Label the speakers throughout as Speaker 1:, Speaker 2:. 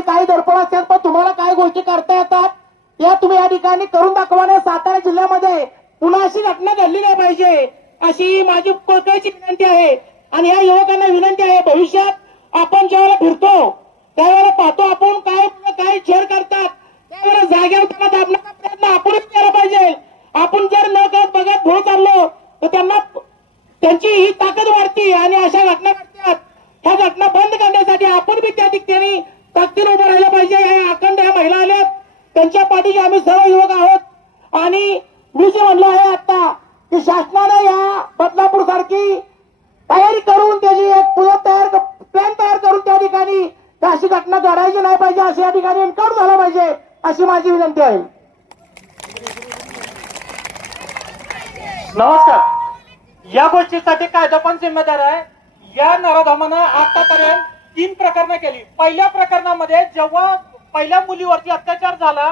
Speaker 1: ठिकाणी काही दडपण असतात पण तुम्हाला काय गोष्टी करता येतात. या तुम्ही या ठिकाणी करून दाखवाने सातारा जिल्ह्यामध्ये पुन्हा अशी घटना घडली नाही पाहिजे. अशी माझी कळकळीची विनंती आहे. आणि या युवकांना विनंती आहे भविष्यात आपण ज्यावेळेला फिरतो त्यावेळेला पाहतो आपण काय काय छेड करतात. त्यावेळेला जागेवर त्यांना दाबण्याचा प्रयत्न आपणच केला पाहिजे. आपण जर न करत बघत पुढे चाललो तर त्यांना त्यांची ही ताकद वाढती आणि अशा घटना घडतात. ह्या घटना बंद करण्यासाठी आपण बी त्या ठिकाणी ताकदीने उभं राहिलं पाहिजे. हे अखंड ह्या महिला आल्यात. त्यांच्या पाठीशी आम्ही सर्व युवक आहोत. आणि मी जे म्हणलो आहे आता की शासनाने या बदलापूर सारखी तयारी करून त्याची एक पुढे तयार प्लॅन तयार करून त्या ठिकाणी अशी घटना घडायची नाही पाहिजे अशी या ठिकाणी एन्काउंट झाला पाहिजे अशी माझी विनंती आहे.
Speaker 2: नमस्कार. या गोष्टीसाठी कायदा पण जिम्मेदार आहे. या नराधमानं आतापर्यंत तीन प्रकरणं केली. पहिल्या प्रकरणामध्ये जेव्हा पहिल्या मुलीवरती अत्याचार झाला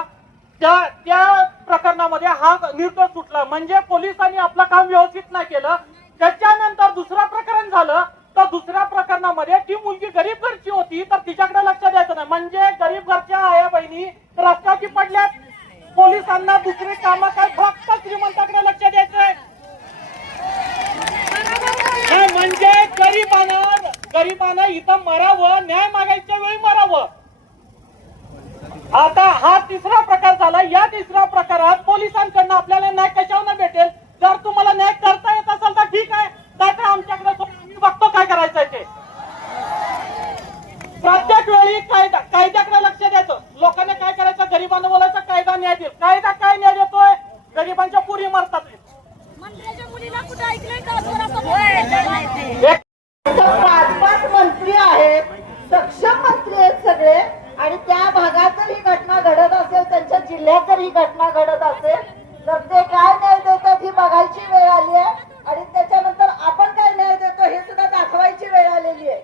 Speaker 2: त्या त्या प्रकरणामध्ये हा निर्दोष सुटला. म्हणजे पोलिसांनी आपलं काम व्यवस्थित नाही केलं. त्याच्यानंतर दुसरं प्रकरण झालं. तर दुसऱ्या प्रकरणामध्ये ती मुलगी गरीब घरची होती तर तिच्याकडे लक्ष द्यायचं नाही. म्हणजे गरीब घरच्या आया बहिणी रस्त्यावरती पडल्यात. पोलिसांना दुसरी कामं काय फक्त श्रीमंताकडे लक्ष द्यायचंय हा, म्हणजे गरीबानं इथं मरावं न्याय मागायच्या वेळी मरावं. आता हा तिसरा प्रकार झाला. या तिसऱ्या प्रकारात पोलिसांकडनं आपल्याला न्याय कशावर भेटेल? जर तुम्हाला न्याय करता येत असेल तर ठीक आहे. नाहीतर आमच्याकडे आम्ही बघतो काय करायचं ते. प्रत्येक वेळी कायदा कायद्याकडे लक्ष द्यायचं. लोकांना काय करायचं? गरिबांना बोलायचं कायदा न्याय देईल. कायदा काय न्याय देतोय? गरिबांच्या पुरी मरतात
Speaker 3: मंत्र्याच्या मुलीला कुठे ऐकलंय का जोराचं बोलायचं?
Speaker 2: एक
Speaker 4: तर पाच पाच मंत्री आहेत सक्षम मंत्री आहेत सगळे आणि त्या भागात जर ही घटना घडत असेल त्यांच्या जिल्ह्यात जर ही घटना घडत असेल तर ते काय न्याय देतात ही बघायची वेळ आली आहे. आणि त्याच्यानंतर आपण काय न्याय देतो हे सुद्धा दाखवायची वेळ आलेली आहे.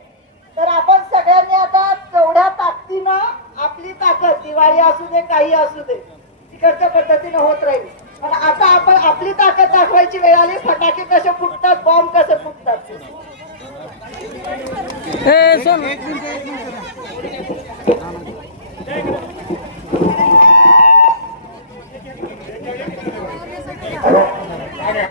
Speaker 4: तर आपण सगळ्यांनी आता तेवढ्या ताकदीनं आपली ताकद दिवाळी असू दे काही असू दे तिकडच्या पद्धतीने होत राहील. पण आता आपण आपली ताकद दाखवायची वेळ आली फटाके कसे फुटतात बॉम्ब कसे फुटतात.